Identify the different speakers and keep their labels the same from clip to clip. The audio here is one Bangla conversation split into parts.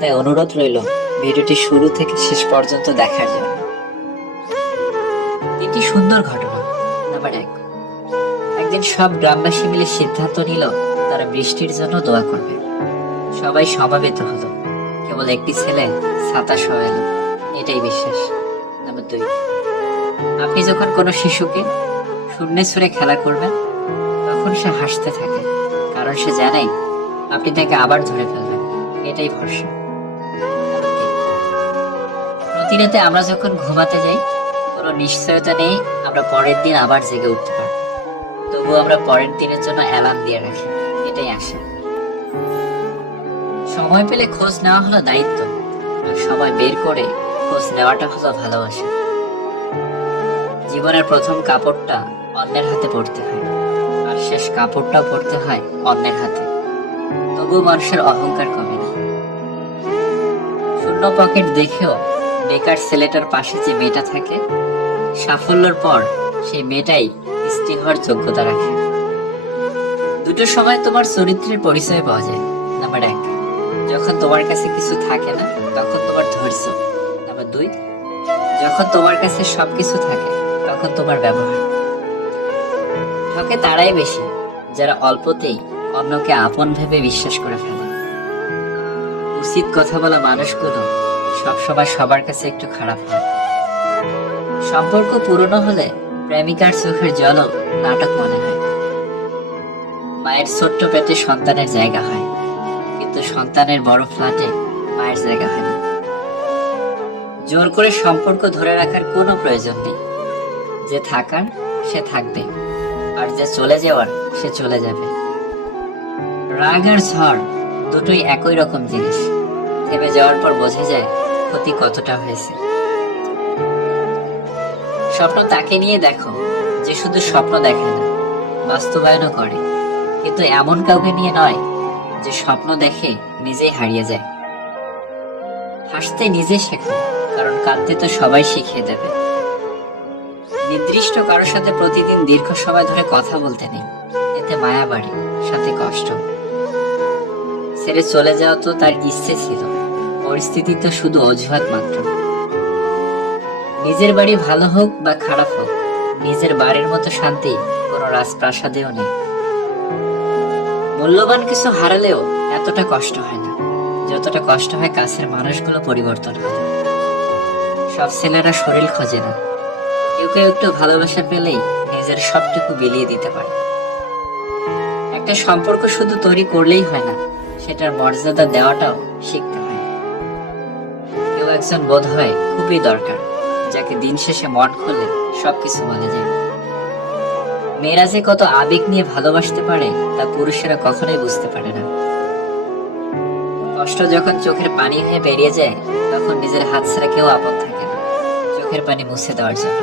Speaker 1: তাই অনুরোধ রইল, ভিডিওটি শুরু থেকে শেষ পর্যন্ত দেখার জন্য। তিনটি সুন্দর ঘটনা, নাম্বার এক। একদিন সব গ্রামবাসী মিলে সিদ্ধান্ত নিল, তারা বৃষ্টির জন্য দোয়া করবে। সবাই সমাবেত হলো। কেবল একটি ছেলে ছাতা সহ এলো। এটাই বিশ্বাস। নাম্বার দুই। আপনি যখন কোনো শিশুকে শূন্য ছুঁড়ে খেলা করবেন, তখন সে হাসতে থাকে, কারণ সে জানে আপনি তাকে আবার ধরে ফেলবেন। এটাই ভরসা। প্রতি রাতে আমরা যখন ঘুমাতে যাই, কোনো নিশ্চয়তা নেই, আমরা পরের দিন আবার জেগে উঠতে পারব। তবুও আমরা পরের দিনের জন্য অ্যালার্ম দিয়ে রাখি। এটাই আশা। সময় পেলে খোঁজ নেওয়া হলো দায়িত্ব, আর সময় বের করে খোঁজ নেওয়াটা হলো ভালোবাসা। জীবনের প্রথম কাপড়টা অন্যের হাতে পড়তে হয়, আর শেষ কাপড়টাও পড়তে হয় অন্যের হাতে। তবুও মানুষের অহংকার কমে না। শূন্য পকেট দেখেও বেকার ছেলেটার পাশে যে মেয়েটা থাকে, সাফল্যের পর সেই মেয়েটাই স্ত্রী হওয়ার যোগ্যতা রাখে। দুটো সময় তোমার চরিত্রের পরিচয় পাওয়া যায়, নাম্বার এক। যখন তোমার কাছে কিছু থাকে না, তখন তোমার ধৈর্য। নাম্বার দুই, যখন তোমার কাছে সবকিছু থাকে, তখন তোমার ব্যবহার। ঠকে তারাই বেশি, যারা অল্পতেই অন্যকে আপন ভেবে বিশ্বাস করে ফেলে। উচিত কথা বলা মানুষগুলো সবসময় সবার কাছে একটু খারাপ হয়। সম্পর্ক পুরনো হলে প্রেমিকার চোখের জলও নাটক মনে হয়। মায়ের ছোট্ট পেটে সন্তানের জায়গা হয়, কিন্তু সন্তানের বড় ফ্ল্যাটে মায়ের জায়গা হয় না। জোর করে সম্পর্ক ধরে রাখার কোনো প্রয়োজন নেই। যে থাকার, সে থাকবে, আর যে চলে যাওয়ার, সে চলে যাবে। রাগ আর ঝড় দুটোই একই রকম জিনিস। থেমে যাওয়ার পর বোঝা যায় ক্ষতি কতটা হয়েছে? স্বপ্ন তাকে নিয়ে দেখো যে শুধু স্বপ্ন দেখে না, বাস্তবায়নও করে। কিন্তু এমন কাউকে নিয়ে নয় যে স্বপ্ন দেখে নিজেই হারিয়ে যায়। হাসতে নিজে শেখো, কারণ কাঁদতে তো সবাই শিখিয়ে দেবে। নির্দিষ্ট কারোর সাথে প্রতিদিন দীর্ঘ সময় ধরে কথা বলতে নেই, এতে মায়া বাড়ে সাথে কষ্ট। ছেড়ে চলে যাওয়া তো তার ইচ্ছে ছিল। পরিস্থিতি তো শুধু অজুহাত মাত্র। নিজের বাড়ি ভালো হোক বা খারাপ হোক, নিজের বাড়ির মতো শান্তি কোনো রাজপ্রাসাদেও নেই। মূল্যবান কিছু হারালেও এতটা কষ্ট হয় না, যতটা কষ্ট হয় কাছের মানুষগুলো পরিবর্তন হয়। সব ছেলেরা শরীর খোঁজে না। কেউ কেউ একটু ভালোবাসা পেলেই নিজের সবটুকু বিলিয়ে দিতে পারে। একটা সম্পর্ক শুধু তৈরি করলেই হয় না, সেটার মর্যাদা দেওয়াটাও শিখতে একজন বোধ হয় খুবই দরকার, যাকে দিন শেষে মন খুলে সবকিছু বলে যায়। মেয়েরা যে কত আবেগ নিয়ে ভালোবাসতে পারে, তা পুরুষেরা কখনোই বুঝতে পারে না। কষ্ট যখন চোখের পানি হয়ে বেরিয়ে যায়, তখন নিজের হাত ছাড়া কেউ আপদ থাকে না। চোখের পানি মুছে দেওয়ার জন্য।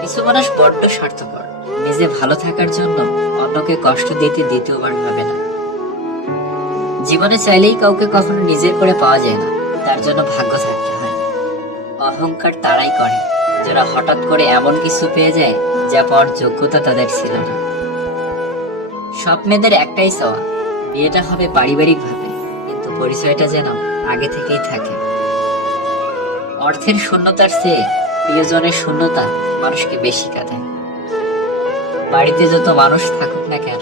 Speaker 1: কিছু মানুষ বড্ড স্বার্থপর। নিজে ভালো থাকার জন্য অন্যকে কষ্ট দিতে দ্বিতীয়বার ভাবে না। জীবনে চাইলেই কাউকে কখনো নিজের করে পাওয়া যায় না। তার জন্য ভাগ্য থাকতে হয়। অহংকার তারাই করে। যারা হঠাৎ করে এমন কিছু পেয়ে যায়, যা পাওয়ার যোগ্যতা তাদের ছিল না। সব মেয়েদের একটাই চাওয়া, বিয়েটা হবে পারিবারিক ভাবে কিন্তু পরিচয়টা যেন আগে থেকেই থাকে। অর্থের শূন্যতার চেয়ে প্রিয়জনের শূন্যতা মানুষকে বেশি কাঁদায় বাড়িতে যত মানুষ থাকুক না কেন,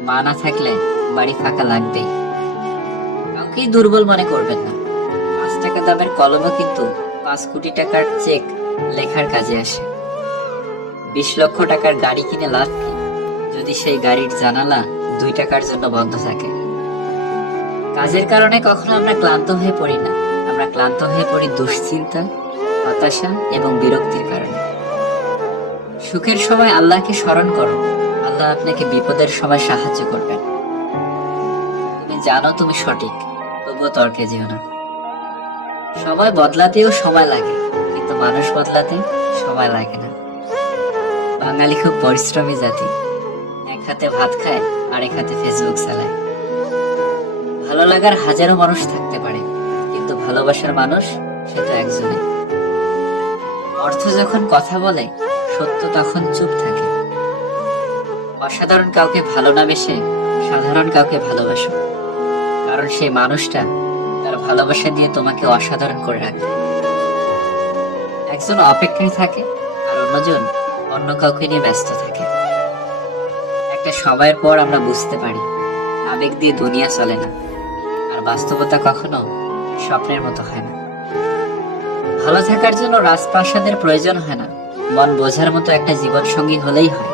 Speaker 1: মা না থাকলে বাড়ি ফাঁকা লাগবেই। কাউকেই দুর্বল মনে করবেন না। টাকা দামের কলমও কিন্তু পাঁচ কোটি টাকার চেক লেখার কাজে আসে। বিশ লক্ষ টাকার গাড়ি কিনে লাভ কি? যদি সেই গাড়ির জানালা দুই টাকার জন্য বন্ধ থাকে। কাজের কারণে কখনো আমরা ক্লান্ত হয়ে পড়ি না। আমরা ক্লান্ত হয়ে পড়ি দুশ্চিন্তা, হতাশা এবং বিরক্তির কারণে। সুখের সময় আল্লাহকে স্মরণ করো। আল্লাহ আপনাকে বিপদের সময় সাহায্য করবেন। তুমি জানো তুমি সঠিক, তবুও তর্কে যেও না। সময় বদলাতেও সময় লাগে, কিন্তু মানুষ বদলাতে সময় লাগে না। বাঙালি খুব পরিশ্রমী জাতি। এক হাতে ভাত খায় আর এক হাতে ফেসবুক চালায়। ভালো লাগার হাজারো মানুষ থাকতে পারে, কিন্তু ভালোবাসার মানুষ সে তো একজনই। অর্থ যখন কথা বলে, সত্য তখন চুপ থাকে। অসাধারণ কাউকে ভালো না বেসে সাধারণ কাউকে ভালোবাসো। কারণ সেই মানুষটা তার ভালোবাসা দিয়ে তোমাকে অসাধারণ করে রাখবে একজন অপেক্ষায় থাকে আর অন্যজন অন্য কাউকে নিয়ে ব্যস্ত থাকে। একটা সময়ের পর আমরা বুঝতে পারি, আবেগ দিয়ে দুনিয়া চলে না। আর বাস্তবতা কখনো স্বপ্নের মতো হয় না। ভালো থাকার জন্য রাজপ্রাসাদের প্রয়োজন হয় না। মন বোঝার মতো একটা জীবন সঙ্গী হলেই হয়।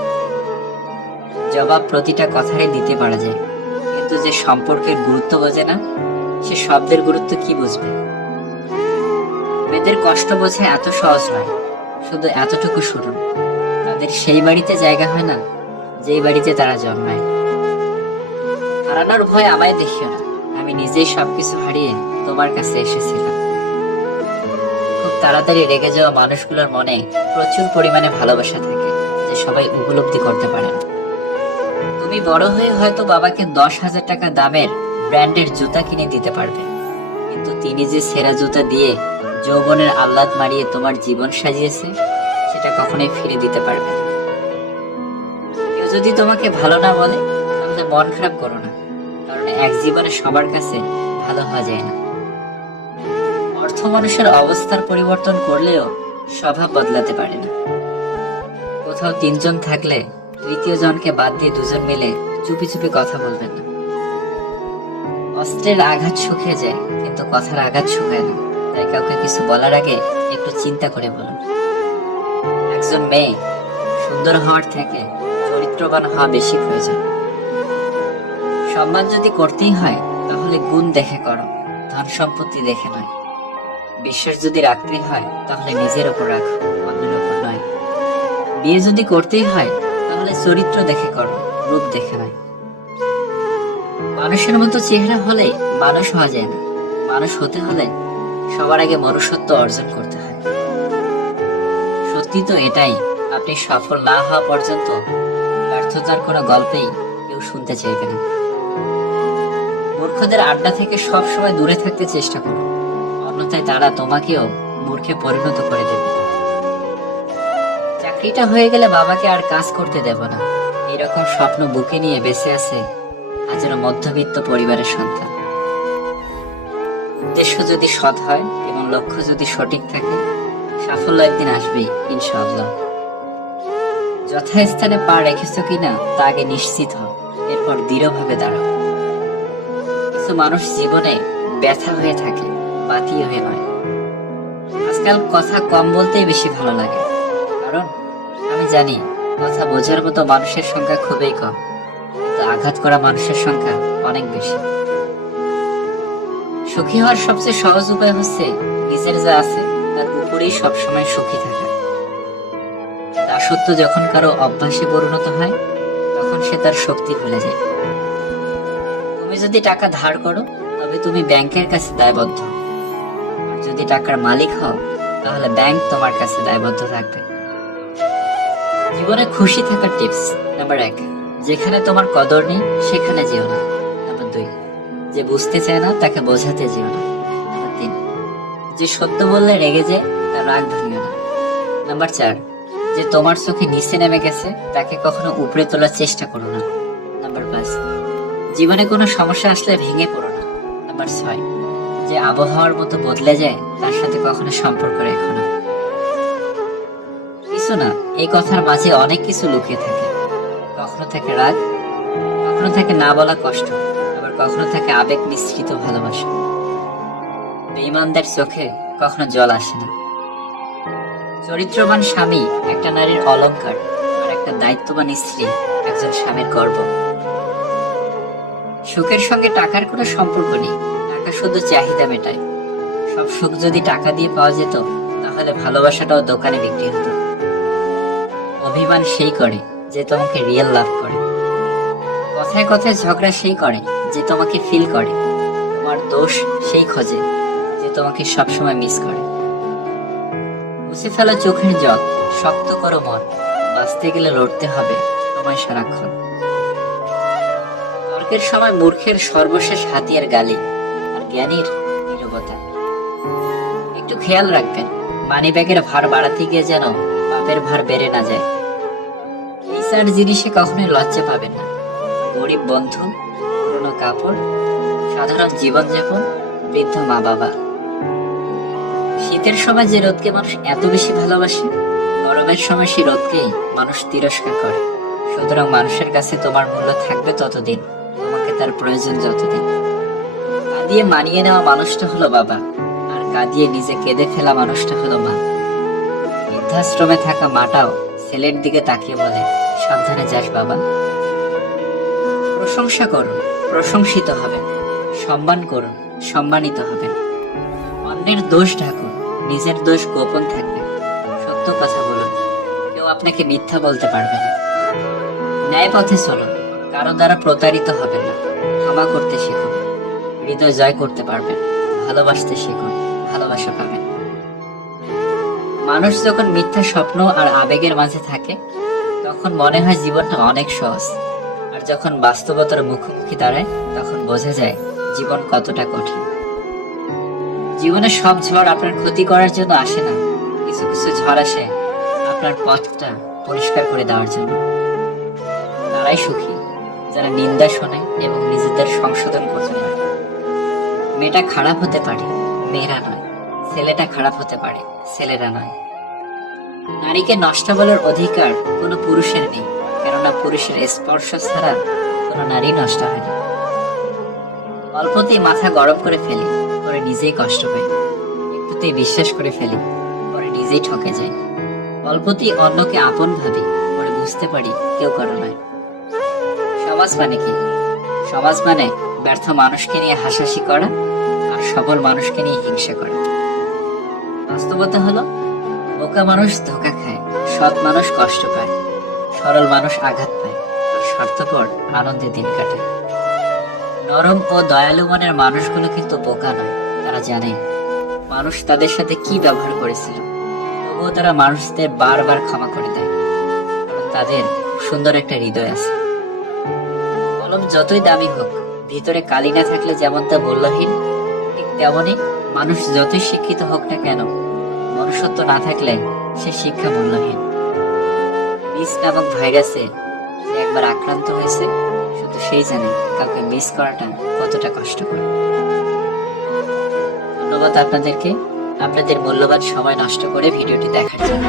Speaker 1: জবাব প্রতিটা কথারই দিতে পারা যায়। কিন্তু যে সম্পর্কের গুরুত্ব বোঝে না সে শব্দের গুরুত্ব কি বুঝবে? মেয়েদের কষ্ট বোঝা এত সহজ নয়, শুধু এতটুকু শুনুন। তাদের সেই বাড়িতে জায়গা হয় না, যেই বাড়িতে তারা জন্মায়। হারানোর ভয় আমায় দেখিও না, আমি নিজেই সবকিছু হারিয়ে তোমার কাছে এসেছিলাম। খুব তাড়াতাড়ি রেগে যাওয়া মানুষগুলোর মনে প্রচুর পরিমাণে ভালোবাসা থাকে, যে সবাই উপলব্ধি করতে পারে না। তুমি বড় হয়ে হয়তো বাবাকে দশ হাজার টাকা দামের ব্র্যান্ডের জুতা কিনে দিতে পারবে। কিন্তু তিনি যে সেরা জুতা দিয়ে যৌবনের আহ্লাদ মারিয়ে তোমার জীবন সাজিয়েছে, সেটা কখনোই ফিরে দিতে পারবে কেউ যদি তোমাকে ভালো না বলে, তাহলে মন খারাপ করো না, কারণ এক জীবনে সবার কাছে ভালো হওয়া যায় না। অর্থ মানুষের অবস্থার পরিবর্তন করলেও স্বভাব বদলাতে পারে না। কোথাও তিনজন থাকলে তৃতীয় জনকে বাদ দিয়ে দুজন মিলে চুপি চুপি কথা বলবেন না। অস্ত্রের আঘাত শুকিয়ে যায়, কিন্তু কথার আঘাত শুকায় না। তাই কাউকে কিছু বলার আগে একটু চিন্তা করে বলুন। একজন মেয়ে সুন্দর হওয়ার থেকে চরিত্রবান হওয়া বেশি প্রয়োজন। সম্মান যদি করতেই হয়, তাহলে গুণ দেখে করো, ধন সম্পত্তি দেখে নয়। বিশ্বাস যদি রাখতেই হয়, তাহলে নিজের ওপর রাখো, অন্যের ওপর নয়। বিয়ে যদি করতেই হয়, তাহলে চরিত্র দেখে করো, রূপ দেখে নয়। মানুষের মতো চেহারা হলে মানুষ হওয়া যায় না। মানুষ হতে হলে সবার আগে মনুষ্যত্ব অর্জন করতে হয়। সত্যি তো এটাই, আপনি সফল না হওয়া পর্যন্ত ব্যর্থতার কোনো গল্পেই কেউ শুনতে চাইবে না। মূর্খদের আড্ডা থেকে সব সময় দূরে থাকতে চেষ্টা করো অন্যথায় তারা তোমাকেও মূর্খে পরিণত করে দেবে। চাকরিটা হয়ে গেলে বাবাকে আর কাজ করতে দেব না। এরকম স্বপ্ন বুকে নিয়ে বেঁচে আছে হাজারো মধ্যবিত্ত পরিবারের সন্তান। উদ্দেশ্য যদি সৎ হয় এবং লক্ষ্য যদি সঠিক থাকে, সাফল্য একদিন আসবেই, ইনশাআল্লাহ। যথাস্থানে পা রেখেছো কিনা, তা আগে নিশ্চিত হও, এরপর দৃঢ়ভাবে দাঁড়াও। কিছু মানুষ জীবনে ব্যথা হয়ে থাকে, বাতি হয়ে নয় আজকাল কথা কম বলতেই বেশি ভালো লাগে। কারণ, আমি জানি, কথা বোঝার মতো মানুষের সংখ্যা খুবই কম। আঘাত করা মানুষের সংখ্যা অনেক বেশি। সুখী হওয়ার সবচেয়ে সহজ উপায় হচ্ছে নিজের যা আছে তার উপরেই সবসময় সুখী থাকা। দাসত্ব যখন কারও অভ্যাসে পরিণত হয়, তখন সে তার শক্তি ভুলে যায়। তুমি যদি টাকা ধার করো, তবে তুমি ব্যাংকের কাছে দায়বদ্ধ। আর যদি টাকার মালিক হও, তাহলে ব্যাংক তোমার কাছে দায়বদ্ধ থাকবে। জীবনে খুশি থাকার টিপস নাম্বার এক। যেখানে তোমার কদর নেই, সেখানে যেও না। নাম্বার দুই, যে বুঝতে চায় না, তাকে বোঝাতে যেও না। নাম্বার তিন, যে সত্য বললে রেগে যায়, তার রাগ ভাঙিও না। নাম্বার চার, যে তোমার চোখে নিচে নেমে গেছে, তাকে কখনো উপরে তোলার চেষ্টা করো না। নাম্বার পাঁচ, জীবনে কোনো সমস্যা আসলে ভেঙে পড়ো না। নাম্বার ছয়, যে আবহাওয়ার মতো বদলে যায়, তার সাথে কখনো সম্পর্ক রেখো না। কিছু না, এই কথার মাঝে অনেক কিছু লুকিয়ে থাকে। কখনো থাকে রাগ, কখনো থাকে না বলা কষ্ট, আবার কখনো থাকে আবেগ মিশ্রিত ভালোবাসা। বেঈমানদের চোখে কখনো জল আসে না। চরিত্রবান স্বামী একটা নারীর অলংকার আর একটা দায়িত্ববান স্ত্রী একজন স্বামীর গর্ব। সুখের সঙ্গে টাকার কোনো সম্পর্ক নেই, টাকা শুধু চাহিদা মেটায়। সব সুখ যদি টাকা দিয়ে পাওয়া যেত, তাহলে ভালোবাসাটাও দোকানে বিক্রি হতো। অভিমান সেই করে যে তোমাকে রিয়েল লাভ করে। কথায় কথায় ঝগড়া সেই করে যে তোমাকে ফিল করে। তোমার দোষ সেই খোঁজে যে তোমাকে সবসময় মিস করে। মুছে ফেলা চোখের জল, শক্ত করো মন, বাঁচতে গেলে লড়তে হবে তোমায় সারাক্ষণ। তর্কের সময় মূর্খের সর্বশেষ হাতিয়ার গালি আর জ্ঞানীর নীরবতা। একটু খেয়াল রাখবেন মানি ব্যাগের ভার বাড়াতে গিয়ে যেন পাপের ভার বেড়ে না যায়। চার জিনিসে কখনোই লজ্জা পাবেন না। গরিব বন্ধু, পুরনো কাপড়, সাধারণ জীবনযাপন, বৃদ্ধ মা বাবা শীতের সময় যে রোদকে মানুষ এত বেশি ভালোবাসে, গরমের সময় সেই রোদকেই মানুষ তিরস্কার করে। সুতরাং মানুষের কাছে তোমার মূল্য থাকবে ততদিন, তোমাকে তার প্রয়োজন যতদিন। কাঁদিয়ে মানিয়ে নেওয়া মানুষটা হলো বাবা, আর কাঁদিয়ে নিজে কেঁদে ফেলা মানুষটা হলো মা। বৃদ্ধাশ্রমে থাকা মাটাও ছেলের দিকে তাকিয়ে বলে সাবধানে যাস, বাবা। প্রশংসা করুন, প্রশংসিত হবেন। সম্মান করুন, সম্মানিত হবেন। অন্যের দোষ ঢাকুন, নিজের দোষ গোপন থাকবে। সত্য কথা বলুন, কেউ আপনাকে মিথ্যা বলতে পারবে না। ন্যায় পথে চলুন, কারও দ্বারা প্রতারিত হবেন না। ক্ষমা করতে শিখুন, হৃদয় জয় করতে পারবেন, ভালোবাসতে শিখুন, ভালোবাসা পাবেন। মানুষ যখন মিথ্যা স্বপ্ন আর আবেগের মাঝে থাকে তখন মনে হয় জীবনটা অনেক সহজ। আর যখন বাস্তবতার মুখোমুখি দাঁড়ায়, তখন বোঝা যায় জীবন কতটা কঠিন। জীবনে সব ঝড় আপনার ক্ষতি করার জন্য আসে না। কিছু কিছু ঝড় আসে আপনার পথটা পরিষ্কার করে দেওয়ার জন্য। তারাই সুখী, যারা নিন্দা শোনে এবং নিজেদের সংশোধন করতে পারে। মেয়েটা খারাপ হতে পারে, মেয়েরা নয়, ছেলেটা খারাপ হতে পারে, ছেলেরা নয়। নারীকে নষ্ট বলার অধিকার কোনো পুরুষের নেই, কেননা পুরুষের স্পর্শ ছাড়া কোনো নারী নষ্ট হয় না। অল্পতেই মাথা গরম করে ফেলি, পরে নিজেই কষ্ট পাই। একটুতেই বিশ্বাস করে ফেলি, পরে নিজেই ঠকে যাই। অল্পতেই অন্যকে আপন ভাবি, পরে বুঝতে পারি কেউ কারও নয়। সমাজ মানে কি? সমাজ মানে ব্যর্থ মানুষকে নিয়ে হাসাহাসি করা আর সবল মানুষকে নিয়ে হিংসা করা। বাস্তবতা হলো বোকা মানুষ ধোকা খায়, সৎ মানুষ কষ্ট পায়, সরল মানুষ আঘাত পায়, স্বার্থপর আনন্দে দিন কাটে। নরম ও দয়ালু মনের মানুষগুলো কিন্তু বোকা নয়, তারা জানে মানুষ তাদের সাথে কি ব্যবহার করেছিল। তবুও তারা মানুষদের বারবার ক্ষমা করে দেয়। তাদের সুন্দর একটা হৃদয় আছে। কলম যতই দামি হোক, ভিতরে কালি না থাকলে যেমন তা মূল্যহীন, ঠিক তেমনই মানুষ যতই শিক্ষিত হোক না কেন মনুষ্যত্ব না থাকলে সে শিক্ষা মূল্যহীন। মিস নামক ভাইরাসে একবার আক্রান্ত হয়েছে, শুধু সেই জানে কাউকে মিস করাটা কতটা কষ্টকর। ধন্যবাদ আপনাদেরকে। আপনাদের মূল্যবান সময় নষ্ট করে ভিডিওটি দেখার জন্য।